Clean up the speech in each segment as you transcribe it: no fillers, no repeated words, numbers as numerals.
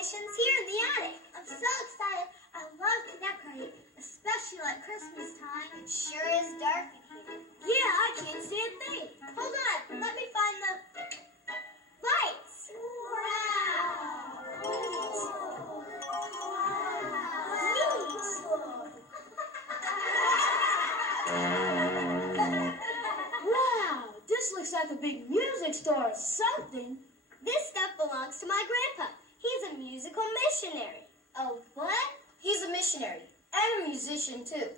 decorations here in the attic. I'm so excited. I love to decorate, especially at Christmas time. It sure is dark in here. Yeah, I can't see a thing. Hold on, let me find the lights. Wow. Wow, this looks like a big music store or something. This stuff belongs to my grandpa. He's a musical missionary. Oh, what? He's a missionary and a musician, too.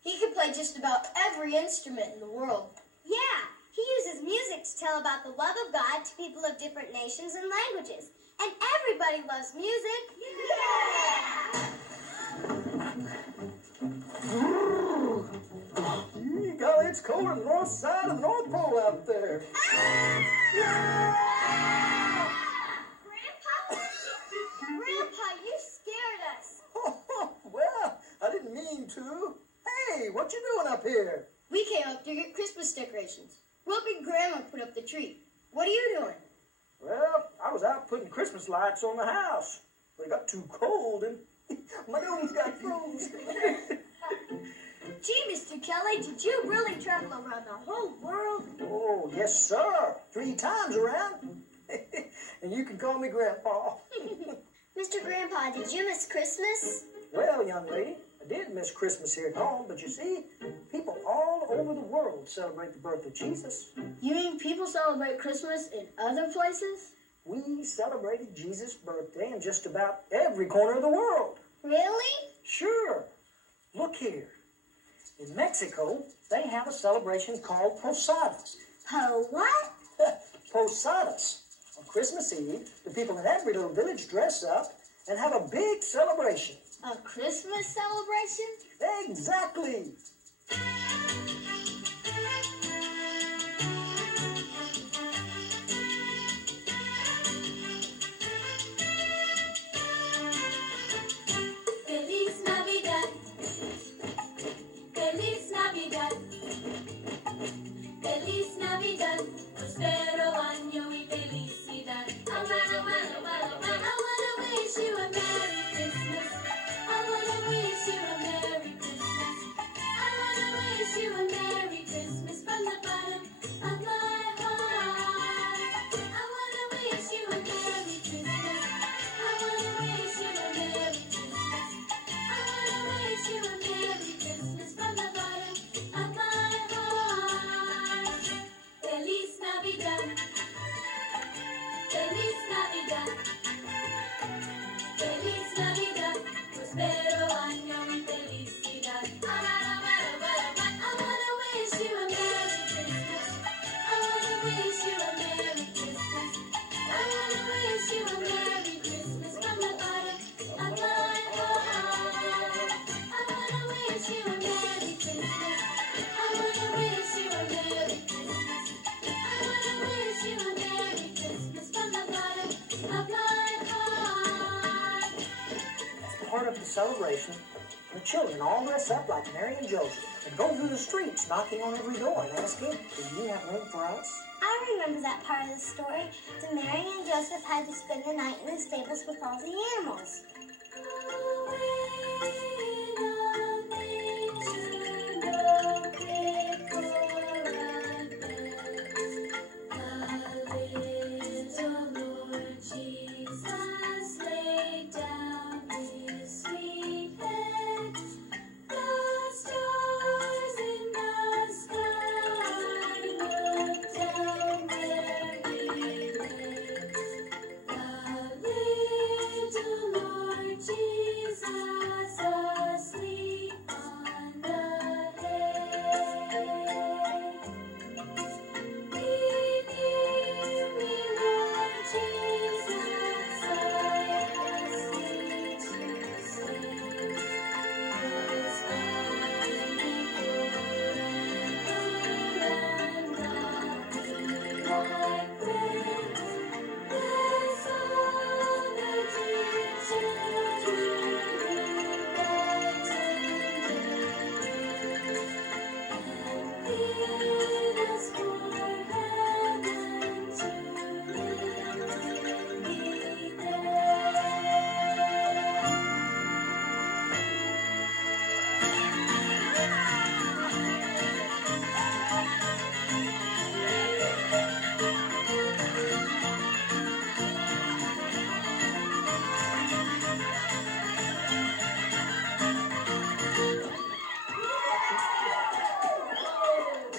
He can play just about every instrument in the world. Yeah, he uses music to tell about the love of God to people of different nations and languages. And everybody loves music. Yeah! Golly, it's colder than the north side of the North Pole out there. Grandpa, you scared us. Well, I didn't mean to. Hey, what you doing up here? We came up to get Christmas decorations. We're helping Grandma put up the tree. What are you doing? Well, I was out putting Christmas lights on the house. But it got too cold and my nose got froze. Gee, Mr. Kelly, did you really travel around the whole world? Oh, yes, sir. 3 times around. And you can call me Grandpa. Mr. Grandpa, did you miss Christmas? Well, young lady, I did miss Christmas here at home, but you see, people all over the world celebrate the birth of Jesus. You mean people celebrate Christmas in other places? We celebrated Jesus' birthday in just about every corner of the world. Really? Sure. Look here. In Mexico, they have a celebration called Posadas. What? Posadas. On Christmas Eve, the people in every little village dress up and have a big celebration. A Christmas celebration? Exactly. Feliz Navidad. Feliz Navidad. Feliz Navidad. Prospero año y felicidad. I wanna wish you a Merry Christmas. I wanna wish you a Merry Christmas. I wanna wish you a Merry Christmas from the bottom of my heart. I wanna wish you a Merry Christmas. I wanna wish you a Merry Christmas. I wanna wish you a Merry Christmas from the bottom of my heart. Feliz Navidad. Feliz Navidad. Feliz Navidad. Prospero año y felicidad. I wanna wish you a Merry Christmas. I wanna wish you a Merry Christmas. I wanna wish you a Merry Christmas from the bottom of my heart. I wanna wish you a Merry Christmas. I wanna wish you a Merry Christmas. I wanna wish you a Merry Christmas from the bottom of my heart. As part of the celebration, the children all dress up like Mary and Joseph and go through the streets knocking on every door and asking, do you have room for us? I remember that part of the story. The Mary and Joseph had to spend the night in the stables with all the animals. Jesus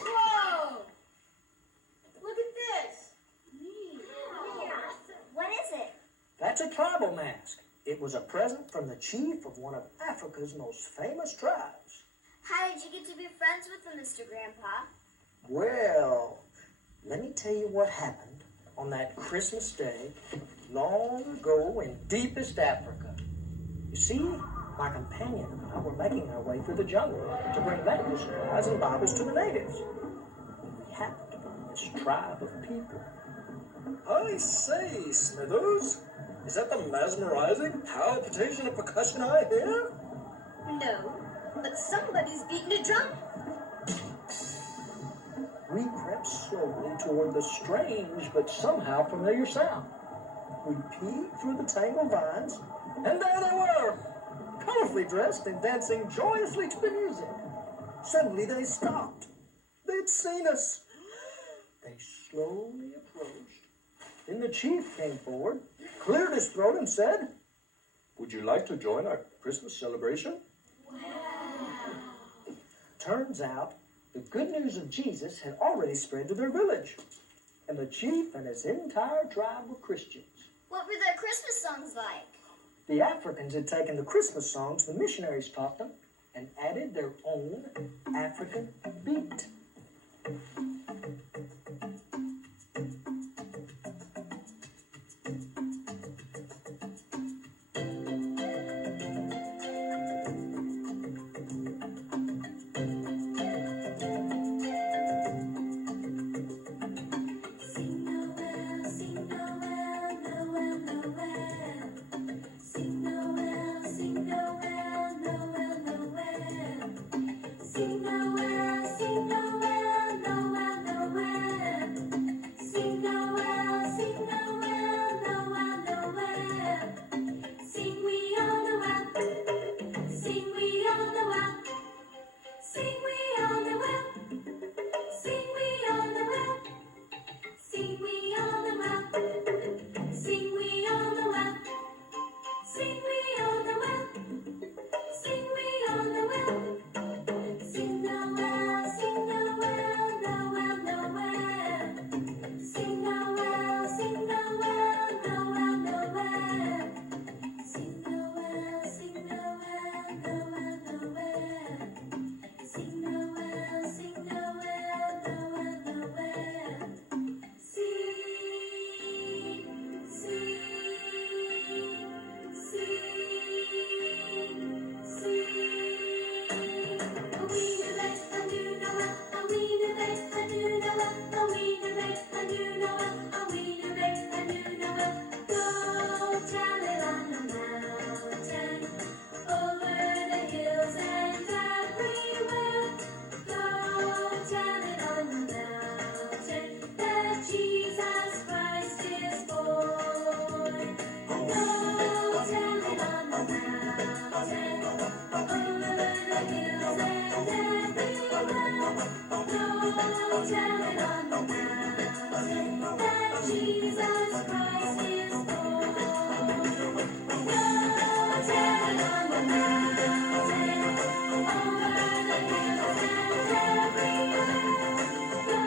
Whoa! Look at this. What is it? That's a tribal mask. It was a present from the chief of one of Africa's most famous tribes. How did you get to be friends with him, Mr. Grandpa? Well, let me tell you what happened on that Christmas day long ago in deepest Africa. You see, my companion and I were making our way through the jungle to bring medical supplies and Bibles to the natives. We happened upon this tribe of people. I say, Smithers, is that the mesmerizing palpitation of percussion I hear? No, but somebody's beating a drum. We crept slowly toward the strange but somehow familiar sound. We peeked through the tangled vines, and there they were, colorfully dressed and dancing joyously to the music. Suddenly they stopped. They'd seen us. They slowly approached. Then the chief came forward, cleared his throat, and said, Would you like to join our Christmas celebration? Turns out, the good news of Jesus had already spread to their village, and the chief and his entire tribe were Christians. What were their Christmas songs like? The Africans had taken the Christmas songs the missionaries taught them and added their own African beat. Sing Noel, sing Noel, Noel, Noel. Sing Noel, sing Noel, Noel, Noel. Sing Noel, sing Noel, Noel, Noel. Sing Noel, sing Noel, Noel, Noel. Sing we all Noel. Sing we all Noel. Sing we all Noel. Sing we all Noel. Sing we all Noel. Sing we all Noel. Sing we all Noel. Sing we all Noel. Sing Noel, sing Noel, Noel, Noel. Sing Noel, sing Noel, Noel, Noel. Sing Noel, sing Noel, Noel, Noel. Sing Noel, sing Noel, Noel, Noel. Sing, sing, sing, sing. A wee Noel, a new Noel, a wee Noel, a new Noel, a wee Noel, a new Noel, a wee Noel, a new Noel. Go tell it on the mountain, over the hills and everywhere. Go tell it on the mountain that Jesus Christ is born. Go tell it on the mountain, over the hills and everywhere. Go tell it on the mountain that Jesus Christ is born. Go tell it on the mountain, over the hills and everywhere. Go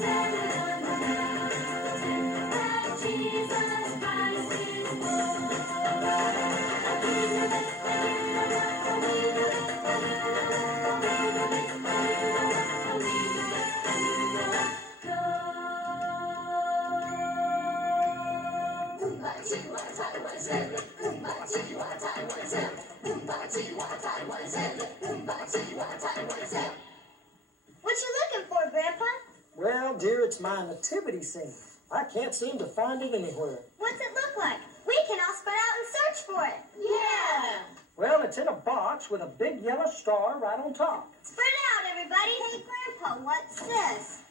tell it on the mountain that Jesus Christ is born. A wee Noel, a new Noel, a wee Noel, a new Noel, a wee Noel, a new Noel, a wee Noel, a new Noel. Go. What you looking for, Grandpa? Well, dear, it's my nativity scene. I can't seem to find it anywhere. What's it look like? We can all spread out and search for it. Yeah. Well, it's in a box with a big yellow star right on top. Spread out, everybody. Hey, Grandpa, what's this?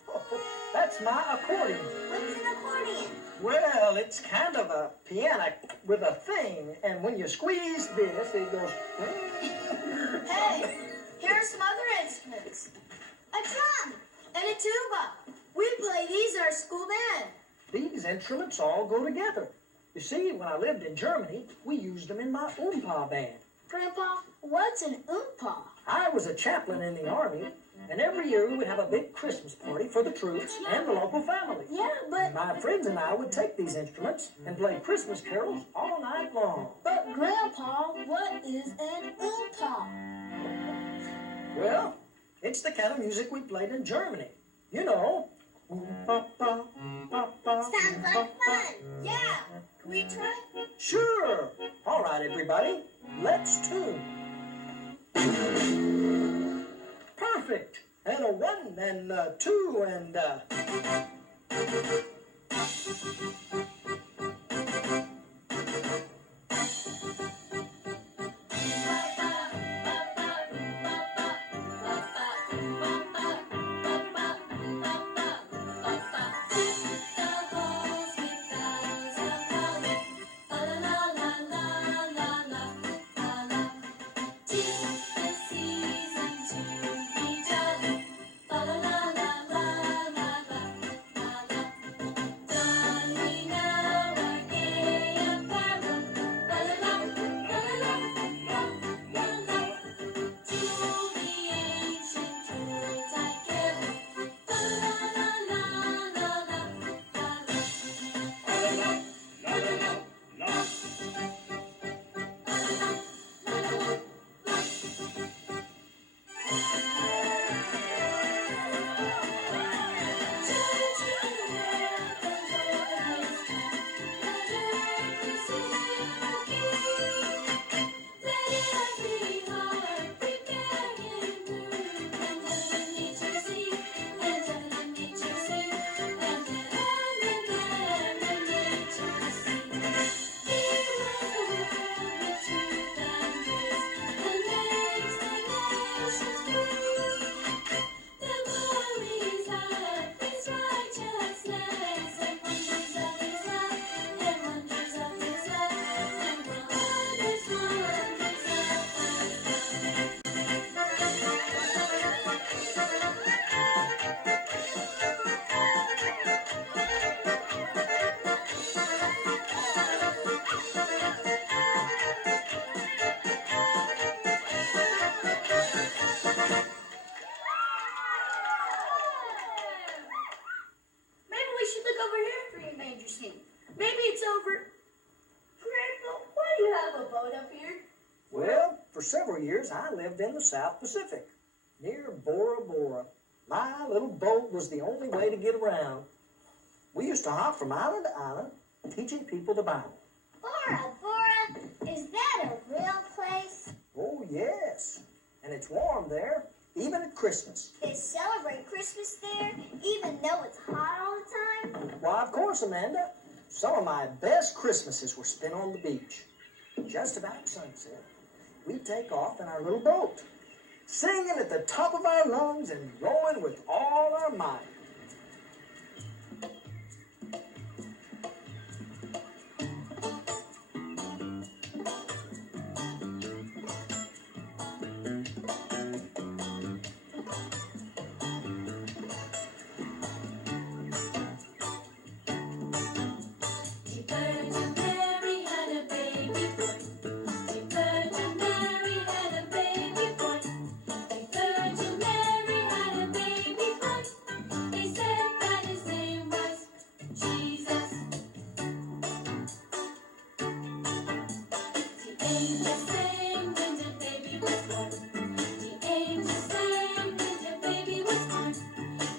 That's my accordion. What's an accordion? Well, it's kind of a piano with a thing, and when you squeeze this, it goes... Hey, here are some other instruments. A drum. And a tuba. We play these in our school band. These instruments all go together. You see, when I lived in Germany, we used them in my Oompa band. Grandpa, what's an oompa? I was a chaplain in the Army, and every year we would have a big Christmas party for the troops and the local families. Yeah, but My friends and I would take these instruments and play Christmas carols all night long. Grandpa, what is an ooltop? Well, it's the kind of music we played in Germany. You know. Sounds like fun. Yeah. Can we try? Sure. All right, everybody. Let's tune. Perfect. And a 1 and a 2 and Maybe we should look over here for your Manger Seat. Maybe it's over. Grandpa, why do you have a boat up here? well, for several years I lived in the South Pacific, near Bora Bora. My little boat was the only way to get around. We used to hop from island to island, teaching people the Bible. Bora Bora, is that a real place? Oh, yes. And it's warm there, even at Christmas. They celebrate Christmas there, even though it's hot all the time? Why, of course, Amanda. Some of my best Christmases were spent on the beach. Just about sunset, we'd take off in our little boat, singing at the top of our lungs and rowing with all our might. Virgin Mary had a baby boy. Virgin Mary had a baby boy. Virgin Mary had a baby boy. They said that his name was Jesus. The angels sang when the baby was born. The angels sang when the baby was born.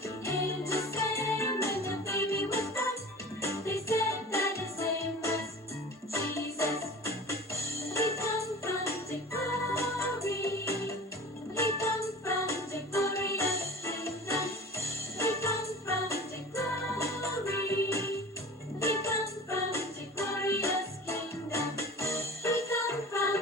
The angels sang when the baby was born. They said that his name was Jesus. He come from the glory. He come from the glorious kingdom. He come from the glory. He come from the glorious kingdom. He come from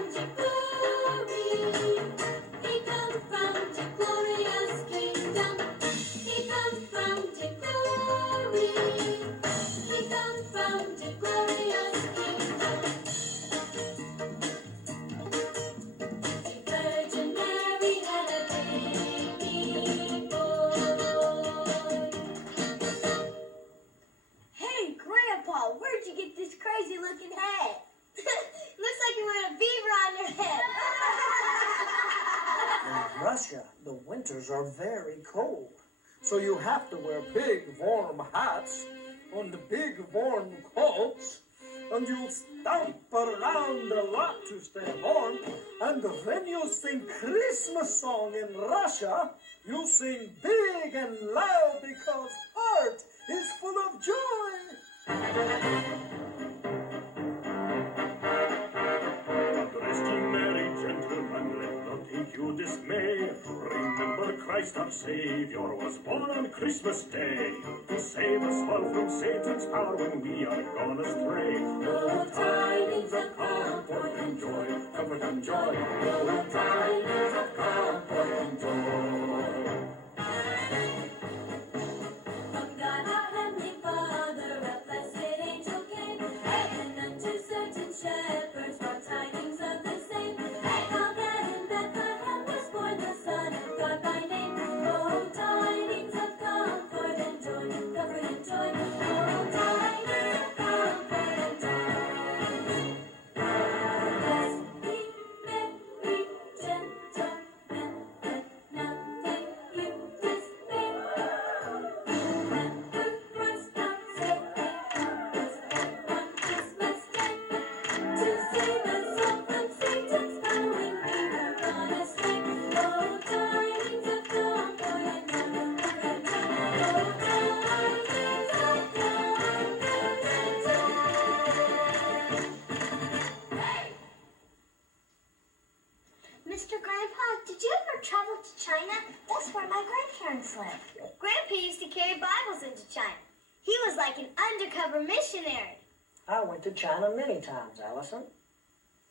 winters are very cold. So you have to wear big warm hats and big warm coats, and you'll stomp around a lot to stay warm. And when you sing Christmas song in Russia, you sing big and loud because heart is full of joy. Rest ye merry gentlemen, let not take you dismay. Remember Christ our Savior was born on Christmas Day to save us all from Satan's power when we are gone astray. Oh, tidings of comfort and joy, comfort and joy. Oh, tidings of comfort and joy. From God our heavenly Father, a blessed angel came, and unto certain shepherds brought tidings of the same. How that in Bethlehem was born the Son of God by name. Oh, tidings of comfort and joy, comfort and joy. Oh, tidings of comfort and joy. Blessed be merry gentlemen, let nothing you dismay. Remember Christ our Savior was born on Christmas Day to save us all from Satan's power when we were gone astray. Oh, tidings of comfort and joy, comfort and joy. Oh, tidings of comfort and joy. Mr. Grandpa, did you ever travel to China? That's where my grandparents live. Grandpa used to carry Bibles into China. He was like an undercover missionary. I went to China many times, Allison.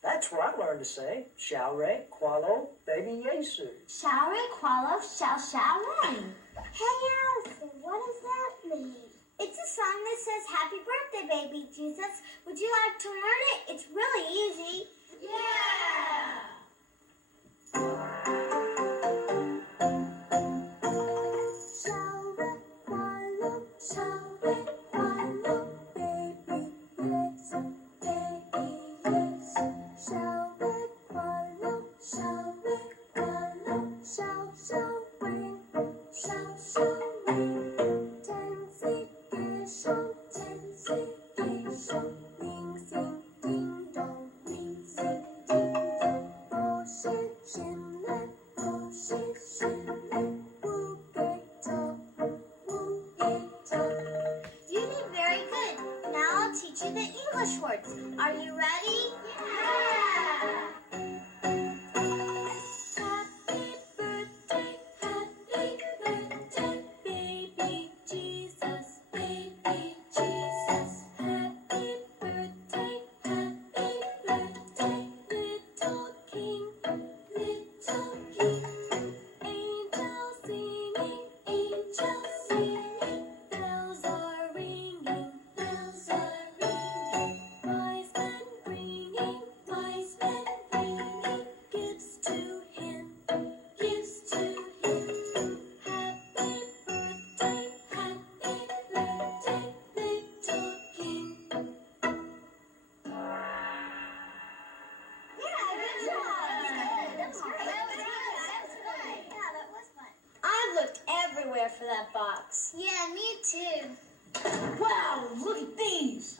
That's where I learned to say, Xiao Rei, Kualo, Baby Yesu. Xiao Rei Kualo Xiao Xiao Rei. Hey, Allison, what does that mean? It's a song that says, Happy birthday, baby Jesus. Would you like to learn it? It's really easy. Yeah! Xiao Rei Kualo, Xiao Rei Kualo, baby Yesu, baby Yesu. Xiao Rei Kualo, Xiao Rei Kualo, Xiao Xiao Rei, Xiao Xiao Rei. 10 给手，10给手，铃声叮咚，铃声叮咚。不是醒来，不是醒来，不给头，不给头。You did very good. Now I'll teach you the English words. Are you ready? Yeah! Happy birthday, baby Jesus, baby Jesus. Happy birthday, little king, little king. Angels singing, bells are ringing, bells are ringing. Wise men bringing, gifts to him, gifts to him. Happy birthday, little king. Yeah, good job. That was great. That was good. Yeah, that was fun. I looked everywhere for that box. Yeah, me too. Wow, look at these.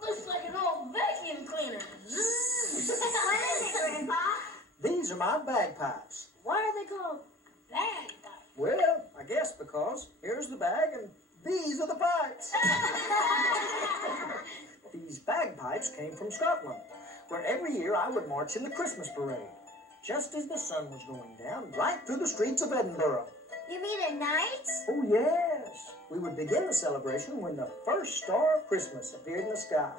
Looks like an old vacuum cleaner. What is it, Grandpa? These are my bagpipes. Why are they called bagpipes? Well, I guess because here's the bag and these are the pipes. These bagpipes came from Scotland, where every year I would march in the Christmas parade, just as the sun was going down, right through the streets of Edinburgh. You mean at night? Oh, yes. We would begin the celebration when the first star of Christmas appeared in the sky.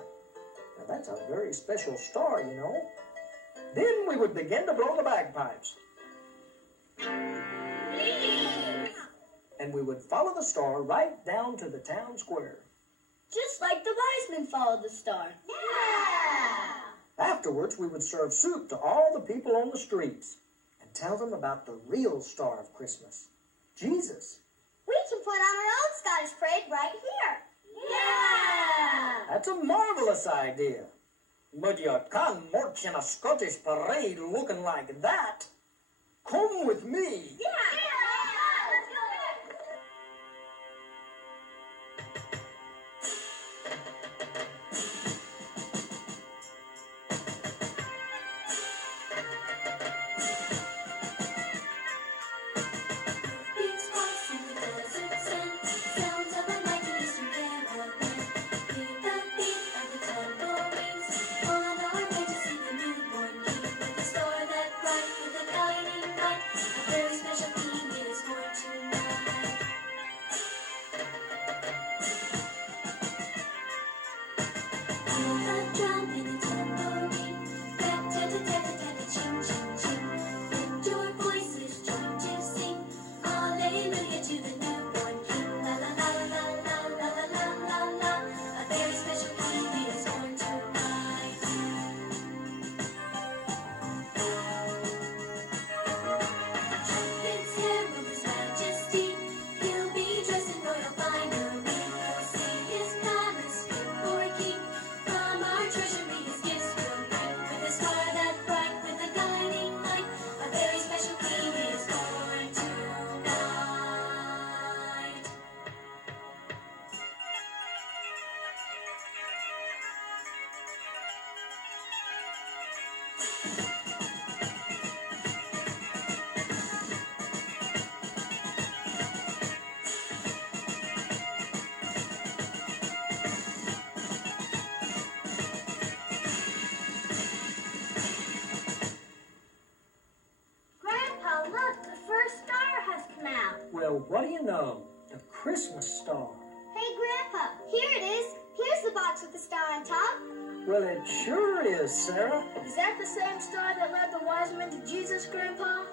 Now, that's a very special star, you know. Then we would begin to blow the bagpipes. And we would follow the star right down to the town square. Just like the wise men followed the star. Yeah! Afterwards, we would serve soup to all the people on the streets and tell them about the real star of Christmas, Jesus. We can put on our own Scottish parade right here. Yeah! That's a marvelous idea. But you can't march in a Scottish parade looking like that. Come with me. Beats once in the desert sand, sounds of a mighty eastern caravan. Hear the beat of the tambourines, on our way to see the newborn king. With a star that bright, with a guiding light, a very special king is born tonight. Hear the drum and the tambourine, rat-tat-tat-tat-tat, ching-ching-ching. Lift your voices, join to sing. Hallelujah to the newborn king. La la la la la la la la la la. A very special king is born tonight. Trumpets herald his majesty. He'll be dressed in royal finery. We'll see his palace fit for a king. From our treasury his gifts will bring. With a star that bright, with a guiding light, a very special king is born tonight. Grandpa, look, the first star has come out. Well, what do you know? The Christmas star. Hey, Grandpa, here it is. Here's the box with the star on top. Well, it sure is, Sarah. Is that the same star that led the wise men to Jesus, Grandpa?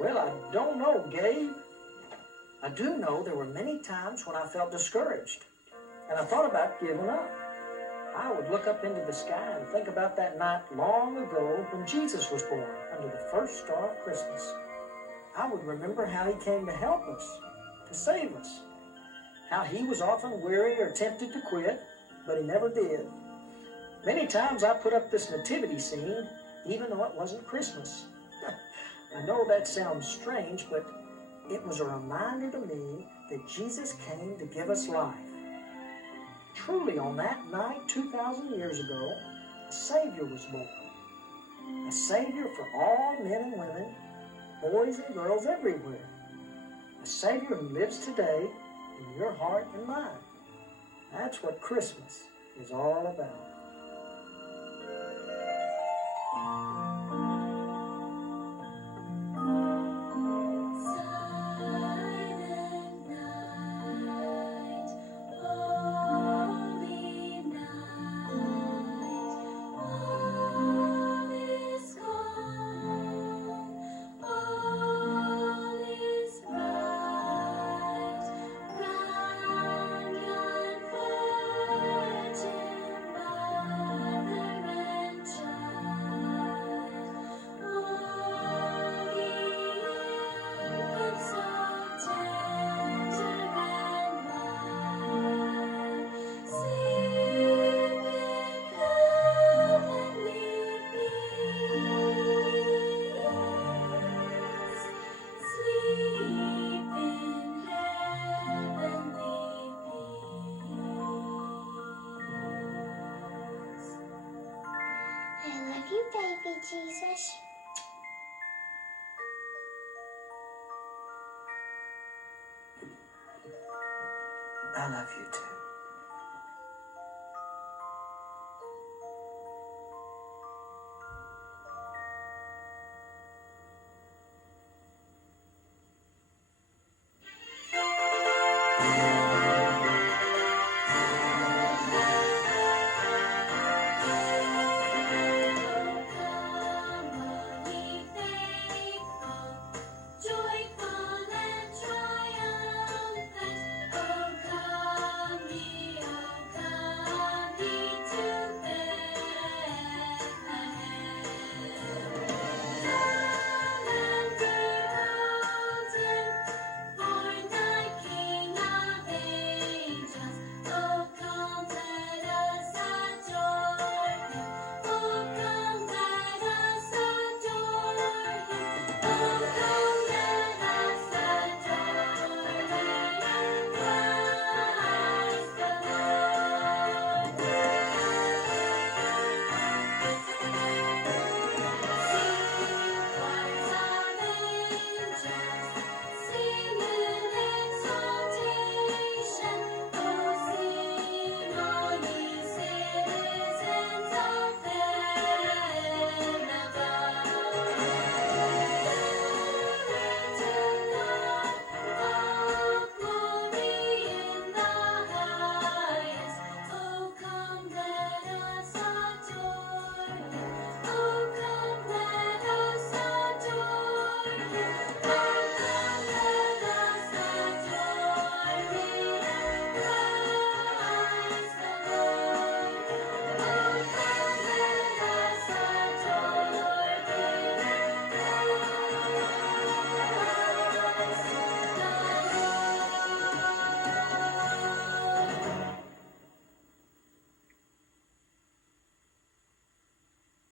Well, I don't know, Gabe. I do know there were many times when I felt discouraged, and I thought about giving up. I would look up into the sky and think about that night long ago when Jesus was born under the first star of Christmas. I would remember how he came to help us, to save us, how he was often weary or tempted to quit, but he never did. Many times I put up this nativity scene, even though it wasn't Christmas. I know that sounds strange, but it was a reminder to me that Jesus came to give us life. Truly, on that night 2,000 years ago, a Savior was born. A Savior for all men and women, boys and girls everywhere. A Savior who lives today in your heart and mind. That's what Christmas is all about. Silent night, holy night, all is calm, all is bright. Round yon virgin mother and child, all the infants so tender and mild, sleep in heavenly peace. Sleep in heavenly peace. I love you, baby Jesus. I love you too.